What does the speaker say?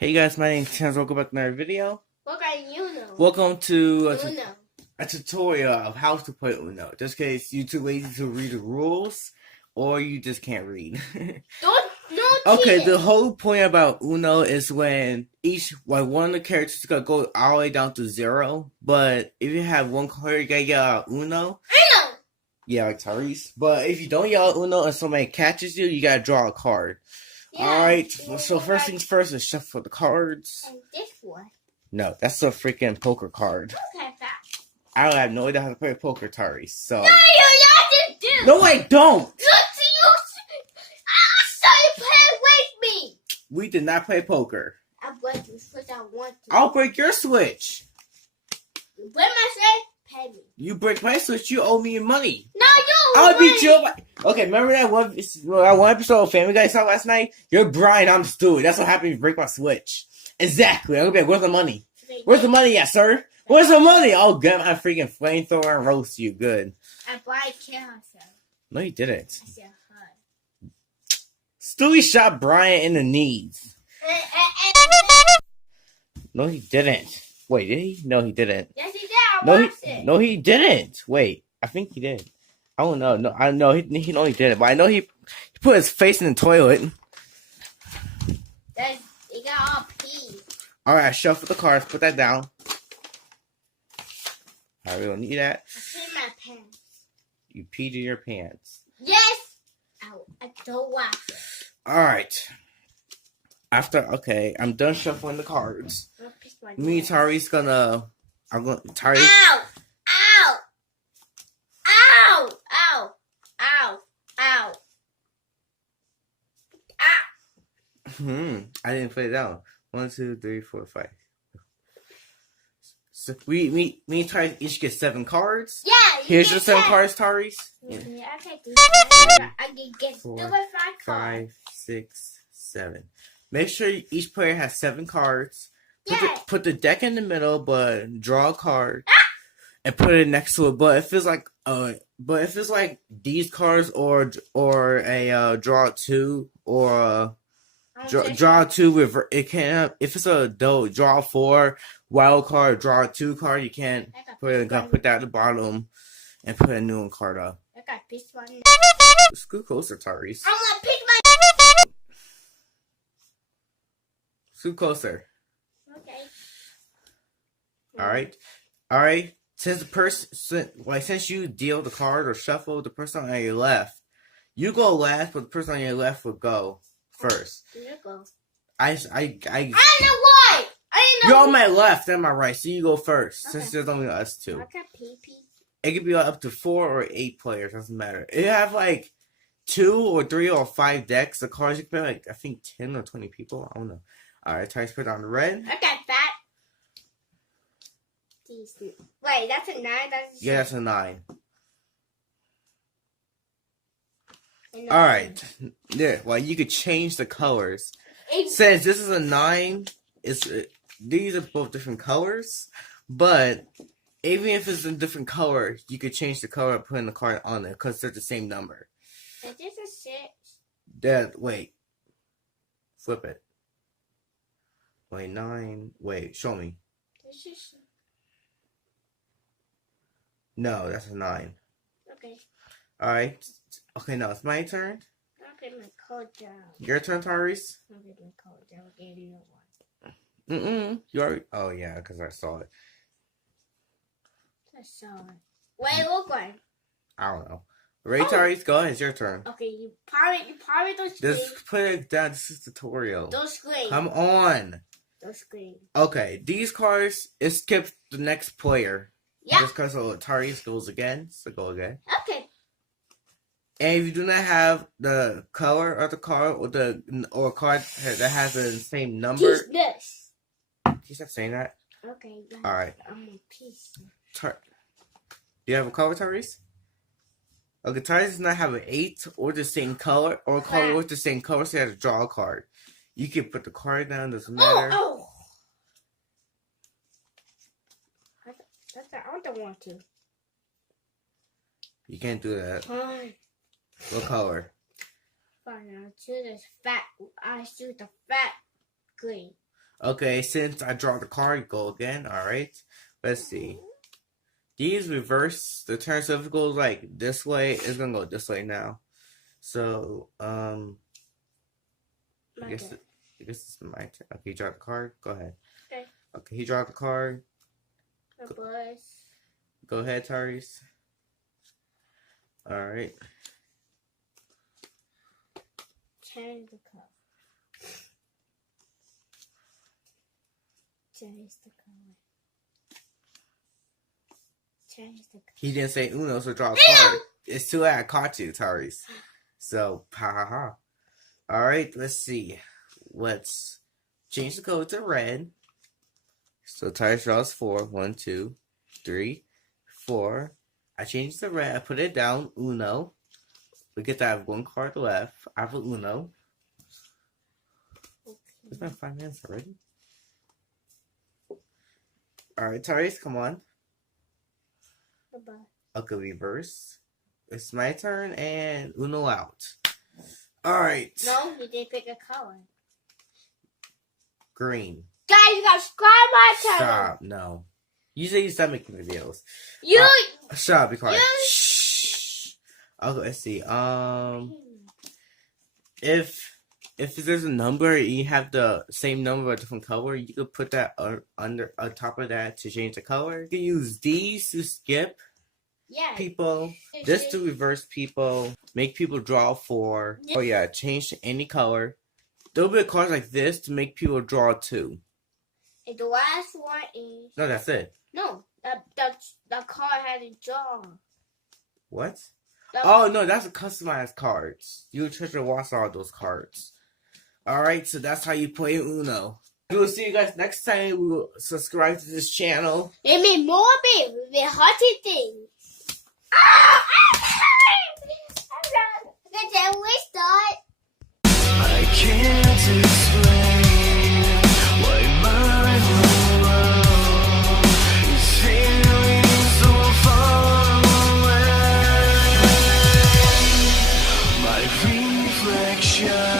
Hey guys, my name is Chance. Welcome back to another video. What are Uno? Welcome to Uno. a tutorial of how to play Uno. Just in case you're too lazy to read the rules or you just can't read. Don't Okay, cheat. the whole point about Uno is when one of the characters is gonna go all the way down to 0. But if you have one card, you gotta yell out Uno. Uno. Yeah, like Tyrese. But if you don't yell out Uno and somebody catches you, you gotta draw a card. Yeah. Alright, so first things first is shuffle the cards. And this one. No, that's a freaking poker card. Okay, that. I have no idea how to play poker, Tari. So No, you have to do. no, I don't. Look, I saw you play with me. We did not play poker. I'm going to switch. I want to. I'll break your switch. You break my switch, pay me. You break my switch, you owe me money. No, you. I'll beat you up. Okay, remember that one episode of Family Guy I saw last night? You're Brian, I'm Stewie. That's what happened if you break my switch. Exactly. I'm gonna be like, where's the money? Where's the money at, sir? Where's the money? I'll get my freaking flamethrower and roast you. Good. I buy cancer. No, you didn't. I said hi. Stewie shot Brian in the knees. No, he didn't. Wait, did he? No, he didn't. Yes, he did. I watched it. No, he didn't. Wait, I think he did. I don't know. No, I know he only did it, but I know he put his face in the toilet. He got all pee. All right, shuffle the cards. Put that down. All right, we don't need that. I peed my pants. You peed in your pants. Yes. Ow, I don't watch it. All right. Okay, I'm done shuffling the cards. I'm gonna piss my Me and Tari's gonna. Tari. Ow! Ow! Ow! Ow! Ow! Ow! Ow! I didn't put it down. 1, 2, 3, 4, 5. So me and Tari each get 7 cards. Yeah! Here's your 7 cards, Tari's. Yeah, okay. I can get 4, 5 cards. 5, 6, 7. Make sure each player has 7 cards. Put the deck in the middle, but draw a card and put it next to it. But it feels like these cards or a draw 2 or draw 2 with it can't. If it's a draw 4 wild card, draw 2 card, you can't put that at the bottom and put a new one card up. I got piss one. Scoot closer, Tyrese. I'm gonna pick my. Scoot closer. Okay. All right. Since you deal the card or shuffle the person on your left, you go last, but the person on your left will go first. Here you go. I know why. I know. You're on my left and my right, so you go first. Okay. Since there's only us 2, I got pee. it could be up to 4 or 8 players. Doesn't matter. If you have like 2 or 3 or 5 decks, the cards you can play like I think 10 or 20 people. I don't know. All right, try to put on the red. I got that. Wait, that's a 9. Yeah, that's a 9. All right. Yeah. Well, you could change the colors. Since this is a 9, these are both different colors. But even if it's a different color, you could change the color and put in the card on it because they're the same number. Is this a 6? Wait. Flip it. Wait, 9. Wait, show me. This is. No, that's a 9. Okay. All right. Okay, now it's my turn. I'll get my coat down. Your turn, Tyrese. I'll get my coat down. I'll get you one. You already. Oh yeah, because I saw it. I saw it. Wait, look one. I don't know. Ready, Tyrese? Go ahead. It's your turn. Okay, you probably don't scream. Just put it down. This is tutorial. Don't scream. Come on. Don't scream. Okay, these cards, it skips the next player. Yeah. Just because Tyrese goes again, so go again. Okay. And if you do not have the color of the card or a card that has the same number, Teach this. you stop saying that. Okay. Yeah. All right. I'm a piece. Do you have a color, Tyrese? Okay, Tyrese does not have an 8 or the same color or a color with the same color, so you have to draw a card. You can put the card down, doesn't matter. Oh. I don't want to. You can't do that. Fine. What color? Fine, I'll choose this fat. I choose the fat green. Okay, since I draw the card, go again. Alright. Let's see. These reverse the turn, so if it goes like this way, it's gonna go this way now. So, I guess it's my turn. Okay, you draw the card. Go ahead. Okay. Okay, he draw the card. The bus. Go ahead, Tyrese. Alright. Change the color. Change the color. Change the color. He didn't say Uno, so draw a Uno! card. It's too late. I caught you, Tyrese. So, ha ha ha. Alright, let's see. Let's change the color to red. So, Tyrese draws 4. 1, 2, 3, 4. I changed the red. I put it down. Uno. We get to have one card left. I have a Uno. It's been 5 minutes already. Alright, Tyrese, come on. Bye-bye. Okay, reverse. It's my turn and Uno out. Alright. No, you didn't pick a color. Green. Guys, you gotta subscribe my channel. Stop. No. You say you stop making videos. You. Shut up, be quiet. You- Shh. Okay, let's see. If there's a number and you have the same number but different color, you could put that under on top of that to change the color. You can use these to skip Yeah. people, this to reverse people, make people draw 4. Oh yeah, change to any color. There'll be cards like this to make people draw 2. And the last one is No, that's it. no. That card had a jaw. What? That- Oh no, that's a customized cards. You treasure watch all those cards. Alright, so that's how you play Uno. We will see you guys next time. We will subscribe to this channel. It made more big with the hotty thing. Ah! Then we start. I can't explain why my whole world is feeling so far away. My reflection